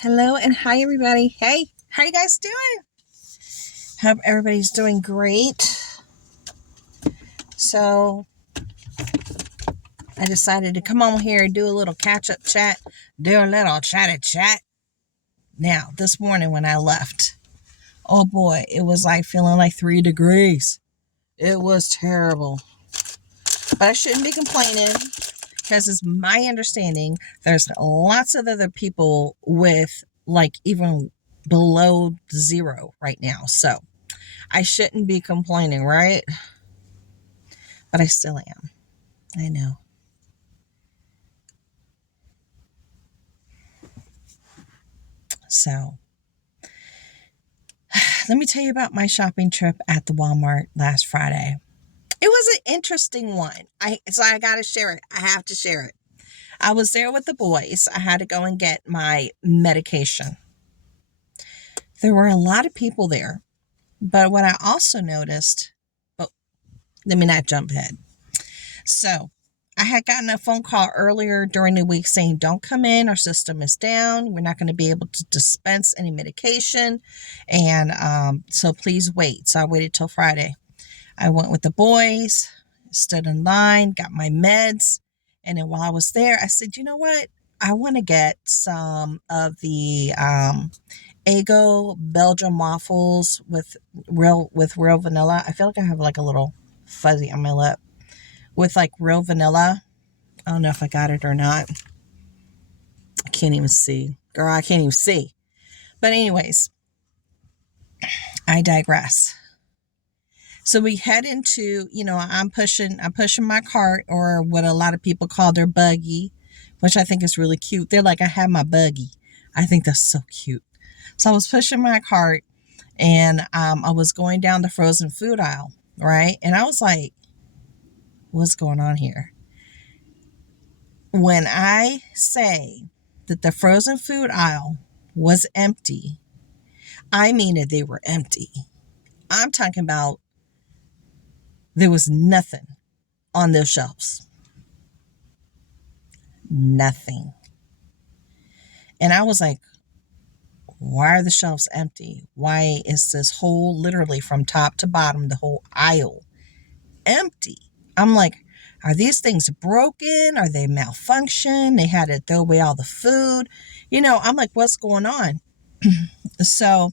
Hello and hi everybody. Hey, how you guys doing? Hope everybody's doing great. So I decided to come on here and do a little catch-up chat, do a little chatty chat. Now, this morning when I left, oh boy, it was like feeling like 3 degrees. It was terrible. But I shouldn't be complaining because it's my understanding there's lots of other people with like even below 0 right now. So I shouldn't be complaining, right? But I still am. I know. So let me tell you about my shopping trip at the Walmart last Friday. It was an interesting one. So I got to share it. I have to share it. I was there with the boys. I had to go and get my medication. There were a lot of people there. But what I also noticed, let me not jump ahead. So I had gotten a phone call earlier during the week saying, don't come in. Our system is down. We're not going to be able to dispense any medication. And so please wait. So I waited till Friday. I went with the boys, stood in line, got my meds. And then while I was there, I said, you know what? I want to get some of the Eggo Belgian waffles with real vanilla. I feel like I have like a little fuzzy on my lip with like real vanilla. I don't know if I got it or not. I can't even see. Girl, I can't even see. But anyways, I digress. So we head into, I'm pushing my cart, or what a lot of people call their buggy, which I think is really cute. They're like, I have my buggy. I think that's so cute. So I was pushing my cart and I was going down the frozen food aisle, right? And I was like, what's going on here? When I say that the frozen food aisle was empty, I mean that they were empty. I'm talking about there was nothing on those shelves. Nothing. And I was like, why are the shelves empty? Why is this whole, literally from top to bottom, the whole aisle empty? I'm like, are these things broken? Are they malfunction? They had to throw away all the food. I'm like, what's going on? So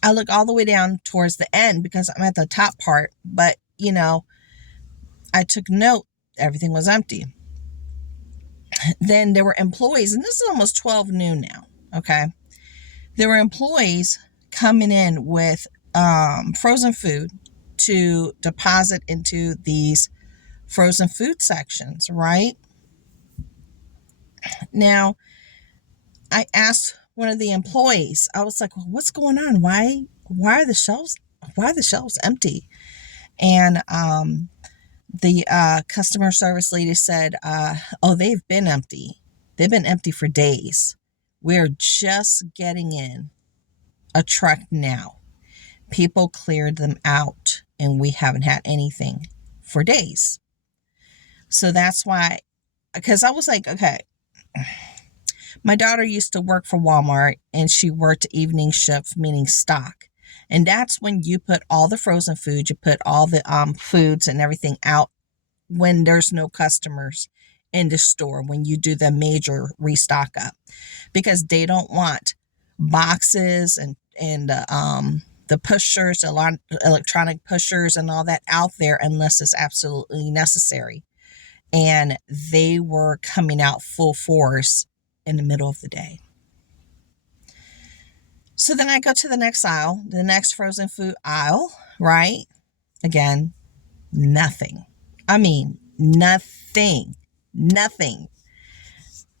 I look all the way down towards the end because I'm at the top part. But, I took note, everything was empty. Then there were employees, and this is almost 12 noon now, okay? There were employees coming in with frozen food to deposit into these frozen food sections, right? Now, I asked one of the employees, I was like, well, what's going on? Why are the shelves empty? And the customer service lady said, they've been empty. They've been empty for days. We're just getting in a truck now. People cleared them out and we haven't had anything for days. So that's why, because I was like, okay, my daughter used to work for Walmart and she worked evening shift, meaning stock. And that's when you put all the frozen food, you put all the foods and everything out when there's no customers in the store, when you do the major restock up, because they don't want boxes and the pushers, a lot of electronic pushers and all that out there unless it's absolutely necessary. And they were coming out full force in the middle of the day. So then I go to the next aisle, the next frozen food aisle, right? Again, nothing. I mean, nothing.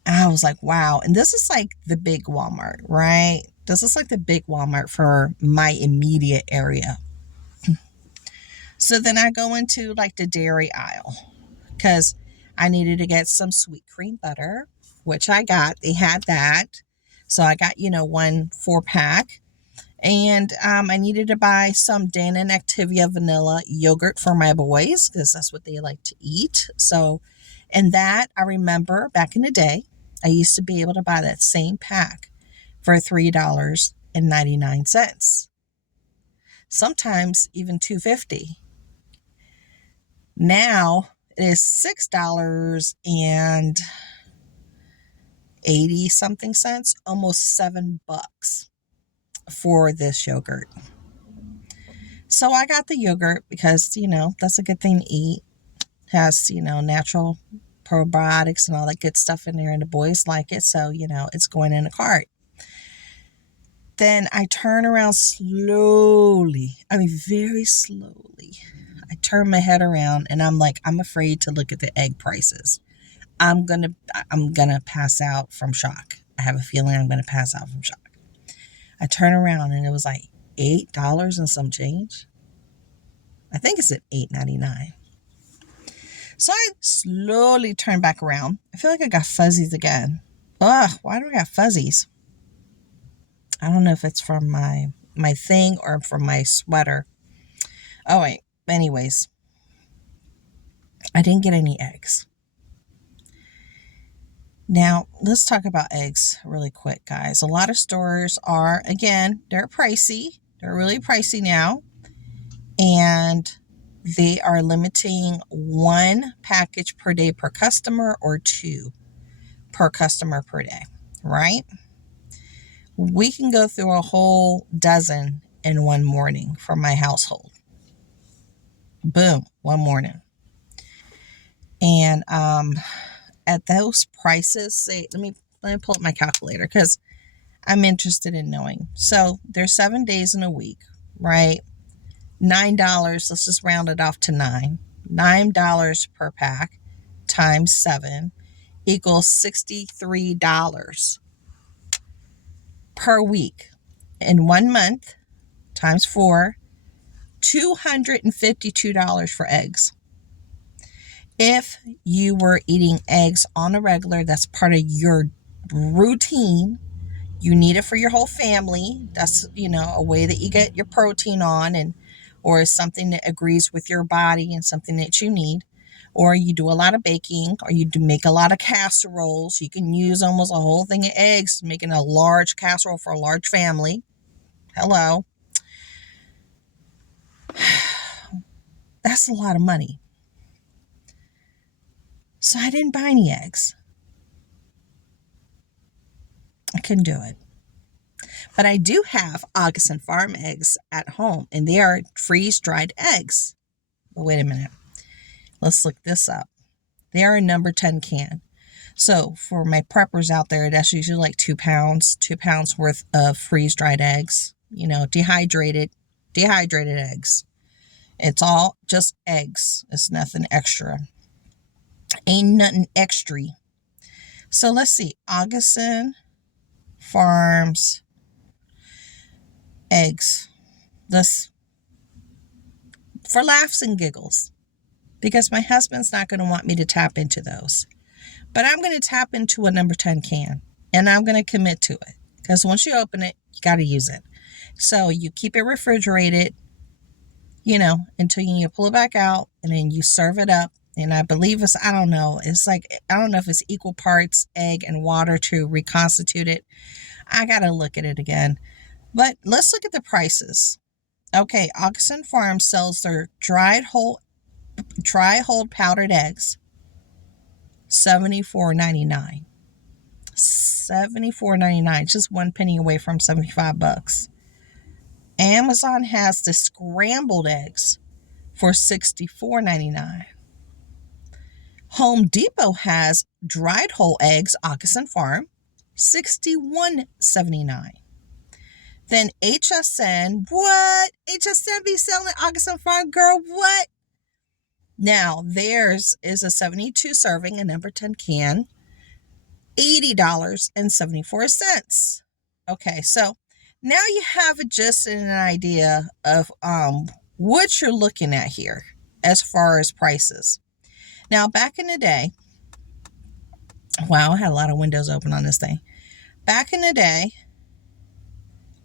I was like, wow. And this is like the big Walmart, right? This is like the big Walmart for my immediate area. So then I go into like the dairy aisle because I needed to get some sweet cream butter, which I got. They had that. So I got, 1 4-pack. And I needed to buy some Dannon Activia vanilla yogurt for my boys because that's what they like to eat. So, and that I remember back in the day, I used to be able to buy that same pack for $3.99. Sometimes even $2.50. Now it is $6.80 something cents, almost $7 for this yogurt. So I got the yogurt because, that's a good thing to eat. Has, natural probiotics and all that good stuff in there, and the boys like it. So, it's going in the cart. Then I turn around slowly. I mean, very slowly. I turn my head around and I'm like, I'm afraid to look at the egg prices. I'm gonna pass out from shock. I have a feeling I'm gonna pass out from shock. I turn around and it was like $8 and some change. I think it's at $8.99. So I slowly turn back around. I feel like I got fuzzies again. Ugh, why do I got fuzzies? I don't know if it's from my thing or from my sweater. Oh, wait. Anyways, I didn't get any eggs. Now, let's talk about eggs really quick, guys. A lot of stores are, again, they're pricey. They're really pricey now. And they are limiting 1 package per day per customer or 2 per customer per day, right? We can go through a whole dozen in one morning for my household. Boom, one morning. And at those prices, let me pull up my calculator because I'm interested in knowing. So there's 7 days in a week, right? $9, let's just round it off to $9 per pack times 7 equals $63 per week. In 1 month times 4, $252 for eggs. If you were eating eggs on a regular, that's part of your routine. You need it for your whole family. That's, a way that you get your protein on, or something that agrees with your body and something that you need. Or you do a lot of baking, or you do make a lot of casseroles. You can use almost a whole thing of eggs, making a large casserole for a large family. Hello. That's a lot of money. So I didn't buy any eggs. I couldn't do it. But I do have August Farm eggs at home, and they are freeze-dried eggs. But wait a minute. Let's look this up. They are a number 10 can. So for my preppers out there, that's usually like 2 pounds worth of freeze-dried eggs, dehydrated eggs. It's all just eggs. It's nothing extra. Ain't nothing extra. So let's see. August Farms eggs. This for laughs and giggles, because my husband's not going to want me to tap into those. But I'm going to tap into a number 10 can, and I'm going to commit to it, because once you open it, you got to use it. So you keep it refrigerated, until you pull it back out, and then you serve it up. And I believe I don't know if it's equal parts egg and water to reconstitute it. I got to look at it again. But let's look at the prices. Okay, August Farm sells their dry whole powdered eggs, $74.99. $74.99, just 1 penny away from $75. Amazon has the scrambled eggs for $64.99. Home Depot has dried whole eggs, August Farm, $61.79. Then HSN, what? HSN be selling August Farm, girl, what? Now, theirs is a 72 serving, a number 10 can, $80.74. Okay, so now you have just an idea of what you're looking at here as far as prices. Now, back in the day, wow, I had a lot of windows open on this thing. Back in the day,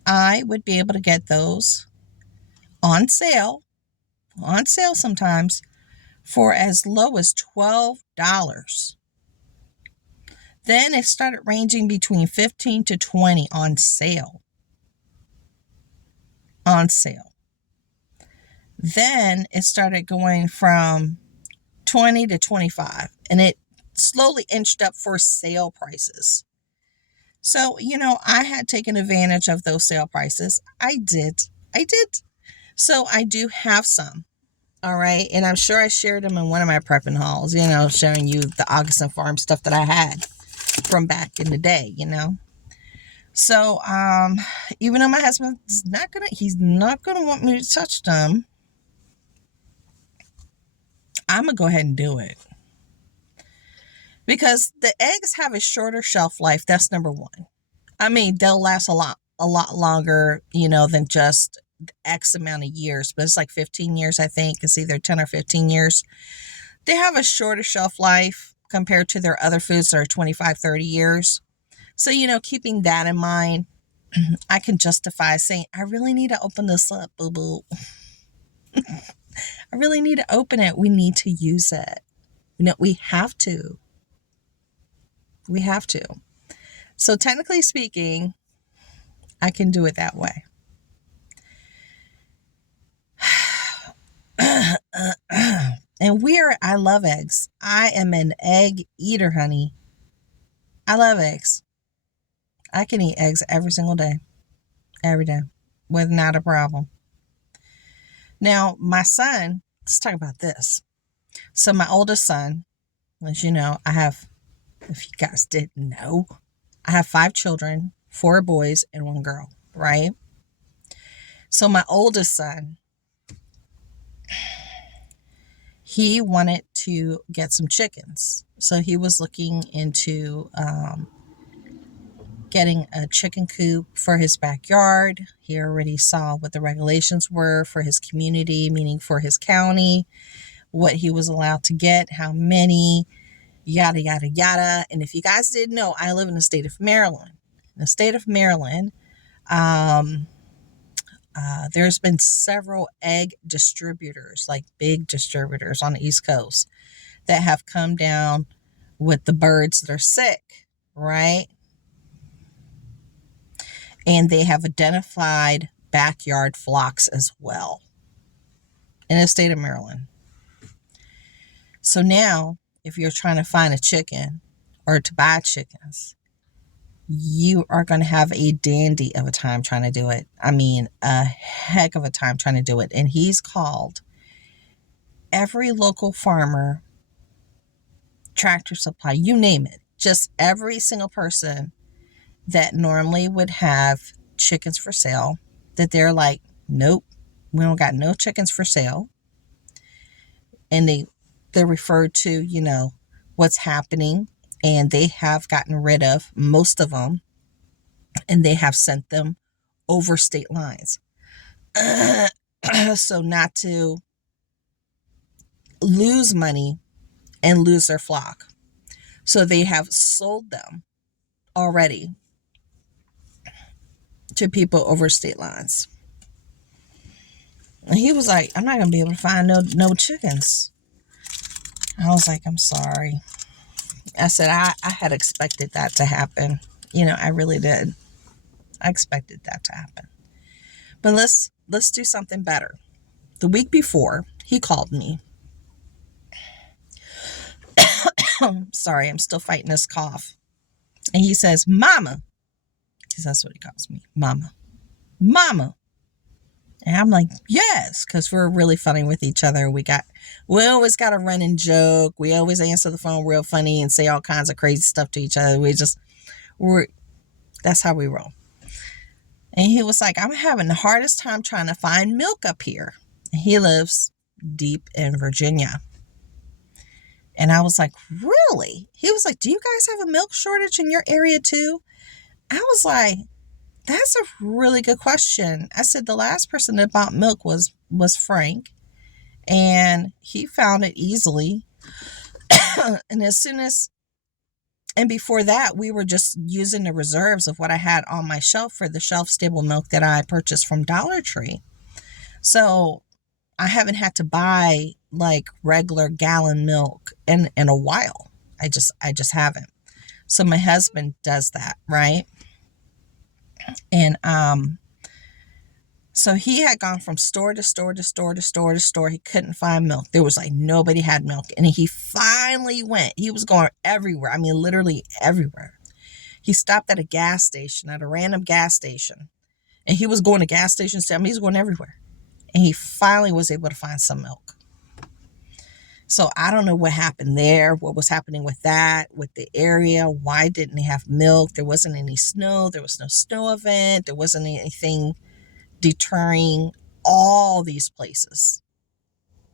I would be able to get those on sale sometimes, for as low as $12. Then it started ranging between 15 to 20 on sale. On sale. Then it started going from 20 to 25, and it slowly inched up for sale prices. So, I had taken advantage of those sale prices. I did. So I do have some. All right. And I'm sure I shared them in one of my prepping hauls, showing you the Augustin Farm stuff that I had from back in the day, So, even though my husband's he's not gonna want me to touch them, I'm gonna go ahead and do it. Because the eggs have a shorter shelf life. That's number one. I mean, they'll last a lot longer, than just X amount of years, but it's like 15 years, I think. It's either 10 or 15 years. They have a shorter shelf life compared to their other foods that are 25, 30 years. So, keeping that in mind, I can justify saying, I really need to open this up, boo-boo. I really need to open it. We need to use it. We have to. We have to. So technically speaking, I can do it that way. And I love eggs. I am an egg eater, honey. I love eggs. I can eat eggs every single day. Every day. Without a problem. Now, my son, let's talk about this. So my oldest son, as you know, if you guys didn't know, I have 5 children, 4 boys and 1 girl, right? So my oldest son, he wanted to get some chickens. So he was looking into getting a chicken coop for his backyard. He already saw what the regulations were for his community, meaning for his county, what he was allowed to get, how many, yada, yada, yada. And if you guys didn't know, I live in the state of Maryland. In the state of Maryland, there's been several egg distributors, like big distributors on the East Coast, that have come down with the birds that are sick, right? And they have identified backyard flocks as well in the state of Maryland. So now, if you're trying to find a chicken or to buy chickens, you are going to have a dandy of a time trying to do it. I mean, a heck of a time trying to do it. And he's called every local farmer, Tractor Supply, you name it. Just every single person that normally would have chickens for sale, that they're like, nope, we don't got no chickens for sale. And they're referred to, what's happening. And they have gotten rid of most of them. And they have sent them over state lines. So not to lose money and lose their flock. So they have sold them already to people over state lines. And he was like, I'm not going to be able to find no chickens. I was like, I'm sorry. I said, I had expected that to happen. I really did. I expected that to happen. But let's do something better. The week before, he called me. Sorry, I'm still fighting this cough. And he says, Mama. Because that's what he calls me. Mama. Mama. And I'm like, yes, because we're really funny with each other. We always got a running joke. We always answer the phone real funny and say all kinds of crazy stuff to each other. That's how we roll. And he was like, I'm having the hardest time trying to find milk up here. And he lives deep in Virginia. And I was like, really? He was like, do you guys have a milk shortage in your area too? I was like, that's a really good question. I said, the last person that bought milk was Frank. And he found it easily. And before that, we were just using the reserves of what I had on my shelf for the shelf-stable milk that I purchased from Dollar Tree. So I haven't had to buy like regular gallon milk in a while. I just haven't. So my husband does that, right? And so he had gone from store to store to store to store to store. He couldn't find milk. There was like nobody had milk. And he finally went. He was going everywhere. I mean, literally everywhere. He stopped at a gas station, at a random gas station. And he was going to gas stations. I mean, he was going everywhere. And he finally was able to find some milk. So I don't know what happened there, what was happening with that, with the area. Why didn't they have milk? There wasn't any snow. There was no snow event. There wasn't anything deterring all these places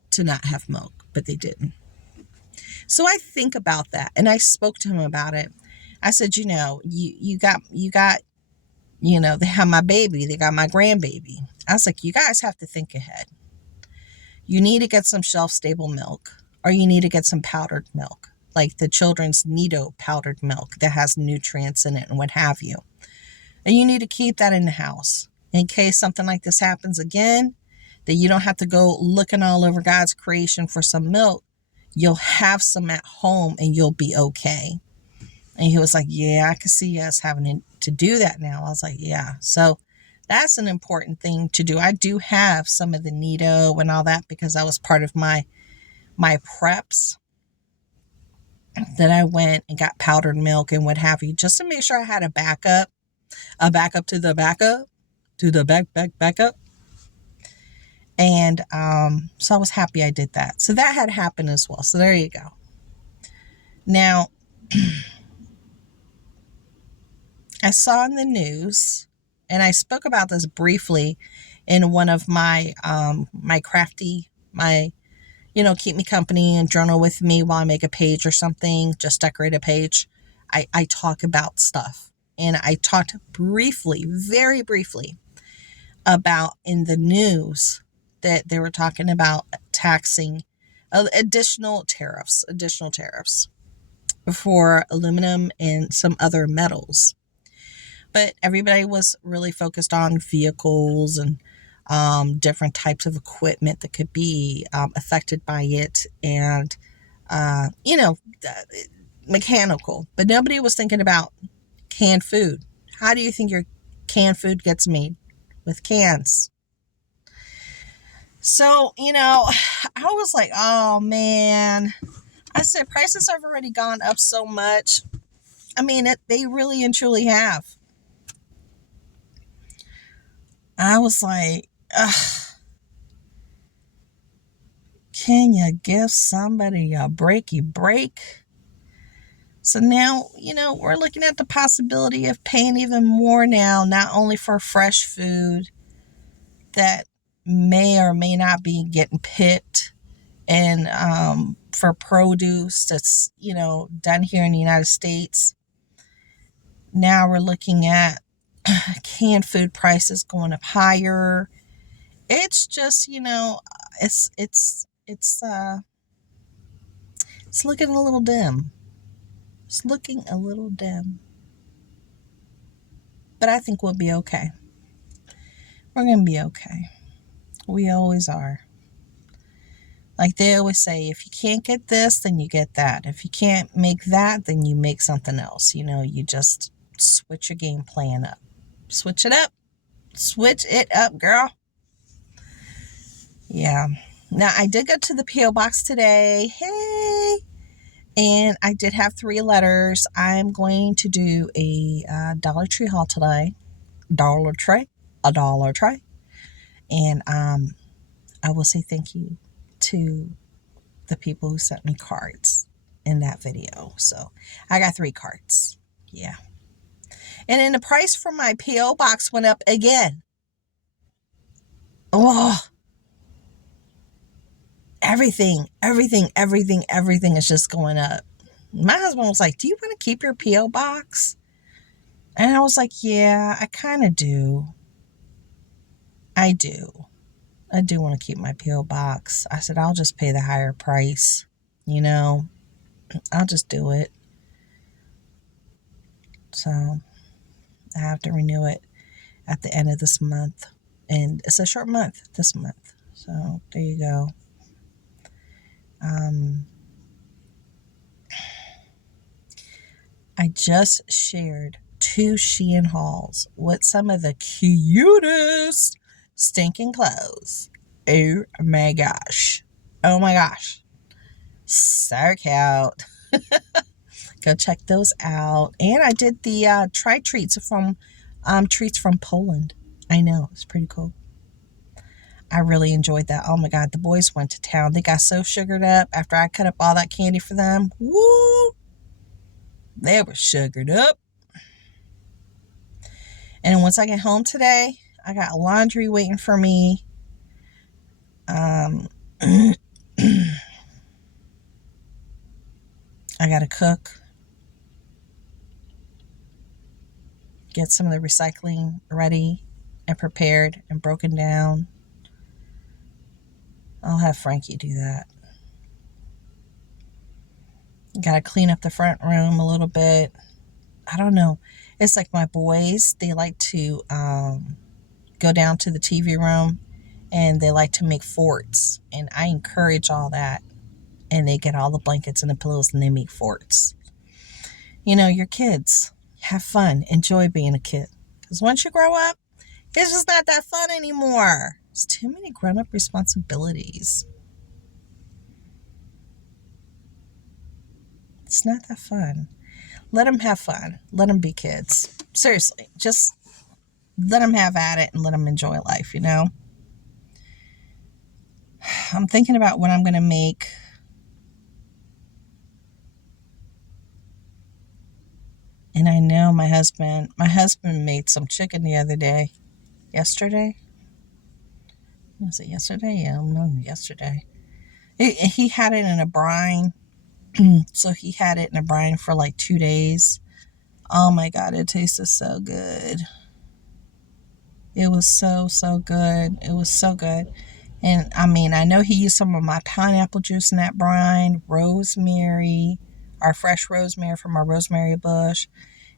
to not have milk, but they didn't. So I think about that, and I spoke to him about it. I said, you got, they have my baby, they got my grandbaby. I was like, you guys have to think ahead. You need to get some shelf-stable milk, or you need to get some powdered milk, like the children's Nido powdered milk that has nutrients in it and what have you. And you need to keep that in the house in case something like this happens again, that you don't have to go looking all over God's creation for some milk. You'll have some at home and you'll be okay. And he was like, yeah, I can see us having to do that now. I was like, yeah. So that's an important thing to do. I do have some of the Nido and all that because that was part of my preps, that I went and got powdered milk and what have you, just to make sure I had a backup to the backup. And so I was happy I did that. So that had happened as well. So there you go. Now, I saw in the news, and I spoke about this briefly in one of my keep me company and journal with me while I make a page or something, just decorate a page. I talk about stuff. And I talked briefly, very briefly, about in the news that they were talking about taxing additional tariffs for aluminum and some other metals. But everybody was really focused on vehicles and different types of equipment that could be affected by it, and mechanical. But nobody was thinking about canned food. How do you think your canned food gets made? With cans. So, I was like, oh man. I said, prices have already gone up so much. I mean, they really and truly have. I was like, ugh. Can you give somebody a breaky break? So now, we're looking at the possibility of paying even more now, not only for fresh food that may or may not be getting picked, and for produce that's, done here in the United States. Now we're looking at canned food prices going up higher. It's just, it's looking a little dim. It's looking a little dim. But I think we'll be okay. We're going to be okay. We always are. Like they always say, if you can't get this, then you get that. If you can't make that, then you make something else. You just switch your game plan up. Switch it up. Switch it up, girl. Yeah. Now, I did go to the P.O. Box today. Hey. And I did have 3 letters. I'm going to do a Dollar Tree haul today. A Dollar Tree. And I will say thank you to the people who sent me cards in that video. So I got 3 cards. Yeah. And then the price for my P.O. box went up again. Oh, everything is just going up. My husband was like, do you want to keep your P.O. box? And I was like, yeah, I kind of do. I do want to keep my P.O. box. I said, I'll just pay the higher price. I'll just do it. So I have to renew it at the end of this month. And it's a short month this month. So there you go. I just shared 2 Shein hauls with some of the cutest stinking clothes. Oh my gosh. Oh my gosh. So cute. Go check those out. And I did the try treats from Poland. I know, it's pretty cool. I really enjoyed that. Oh my God, the boys went to town. They got so sugared up after I cut up all that candy for them. Woo! They were sugared up. And once I get home today, I got laundry waiting for me. I got to cook, get some of the recycling ready and prepared and broken down. I'll have Frankie do that. Got to clean up the front room a little bit. I don't know. It's like my boys, they like to go down to the TV room and they like to make forts. And I encourage all that. And they get all the blankets and the pillows and they make forts. You know, your kids, have fun. Enjoy being a kid. Because once you grow up, it's just not that fun anymore. There's too many grown-up responsibilities. It's not that fun. Let them have fun. Let them be kids. Seriously, just let them have at it and let them enjoy life, you know? I'm thinking about what I'm going to make. And I know my husband made some chicken the other day. Yesterday? Was it yesterday? Yeah, yesterday. He had it in a brine. So he had it in a brine for like 2 days. Oh my God, it tasted so good. It was so, so good. It was so good. And I mean, I know he used some of my pineapple juice in that brine, rosemary, our fresh rosemary from our rosemary bush,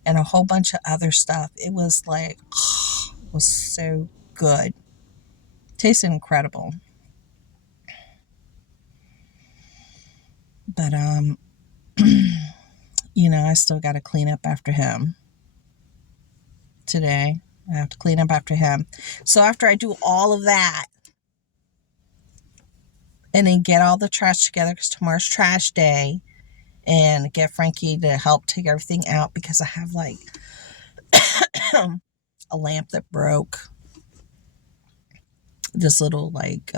and a whole bunch of other stuff. It was like, it was so good. Tasted incredible. But, you know, I still got to clean up after him today. I have to clean up after him. So after I do all of that, and then get all the trash together, because tomorrow's trash day, and get Frankie to help take everything out, because I have like a lamp that broke. This little like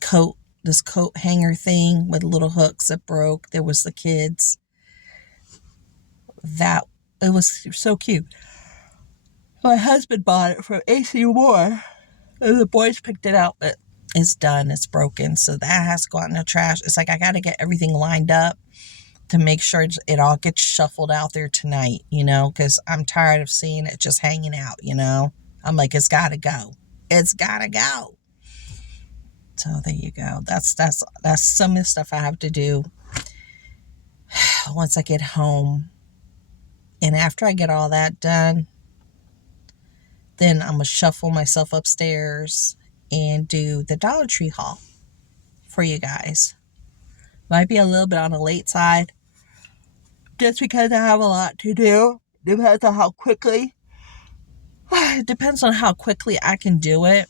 coat hanger thing with little hooks that broke. There was the kids. That it was so cute. My husband bought it from AC Moore, and the boys picked it out, but it's done. It's broken, so that has to go out in the trash. It's like I got to get everything lined up to make sure it all gets shuffled out there tonight, you know, because I'm tired of seeing it just hanging out, you know. I'm like, it's got to go. It's got to go. So there you go. That's some of the stuff I have to do once I get home. And after I get all that done, then I'm going to shuffle myself upstairs and do the Dollar Tree haul for you guys. Might be a little bit on the late side, just because I have a lot to do. Depends on how quickly. It depends on how quickly I can do it.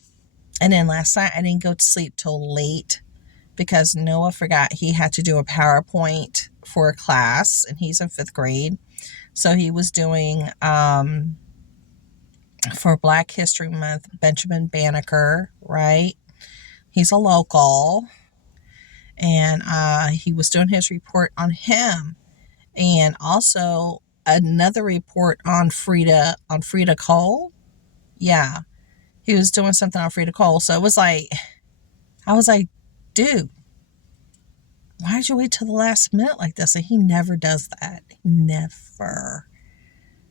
And then last night I didn't go to sleep till late because Noah forgot he had to do a PowerPoint for a class, and he's in 5th grade. So he was doing for Black History Month, Benjamin Banneker, right? He's a local, and he was doing his report on him, and also another report on Frida Cole. Yeah, he was doing something on Frida Cole. So it was like, I was like, dude, why'd you wait till the last minute like this? And he never does that. Never.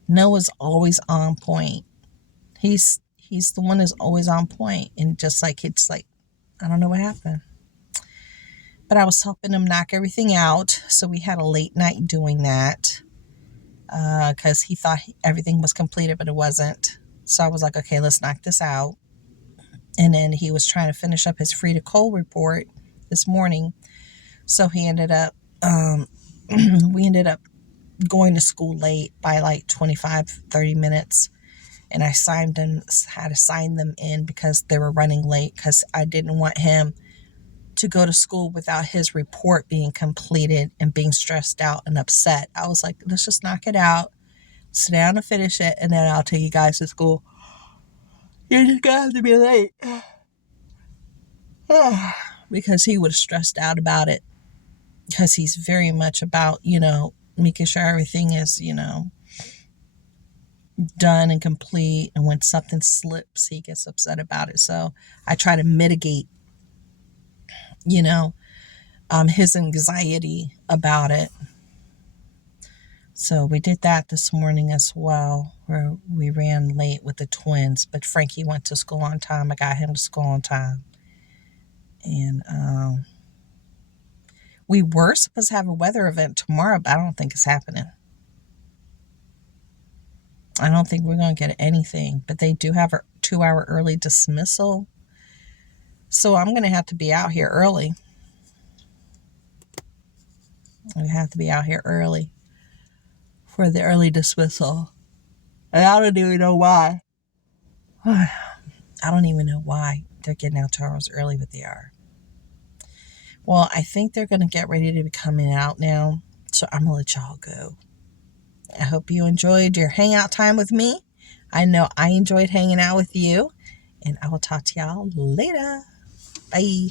Noah's always on point. He's the one who's always on point, and just like, it's like, I don't know what happened. But I was helping him knock everything out, so we had a late night doing that because he thought everything was completed, but it wasn't. So I was like, okay, let's knock this out. And then he was trying to finish up his Frida Cole report this morning. So he ended up, we ended up going to school late by like 25-30 minutes. And I had to sign them in because they were running late, because I didn't want him to go to school without his report being completed and being stressed out and upset. I was like, let's just knock it out, sit down and finish it, and then I'll take you guys to school. You're just gonna have to be late. Because he was stressed out about it, because he's very much about, making sure everything is, done and complete. And when something slips, he gets upset about it. So I try to mitigate, his anxiety about it. So we did that this morning as well, where we ran late with the twins, but Frankie went to school on time. I got him to school on time. And we were supposed to have a weather event tomorrow, but I don't think it's happening. I don't think we're going to get anything, but they do have a 2-hour early dismissal. So I'm going to have to be out here early. I have to be out here early for the early dismissal. And I don't even know why. I don't even know why they're getting out 2 hours early, but they are. Well, I think they're going to get ready to be coming out now. So I'm going to let y'all go. I hope you enjoyed your hangout time with me. I know I enjoyed hanging out with you. And I will talk to y'all later. Bye.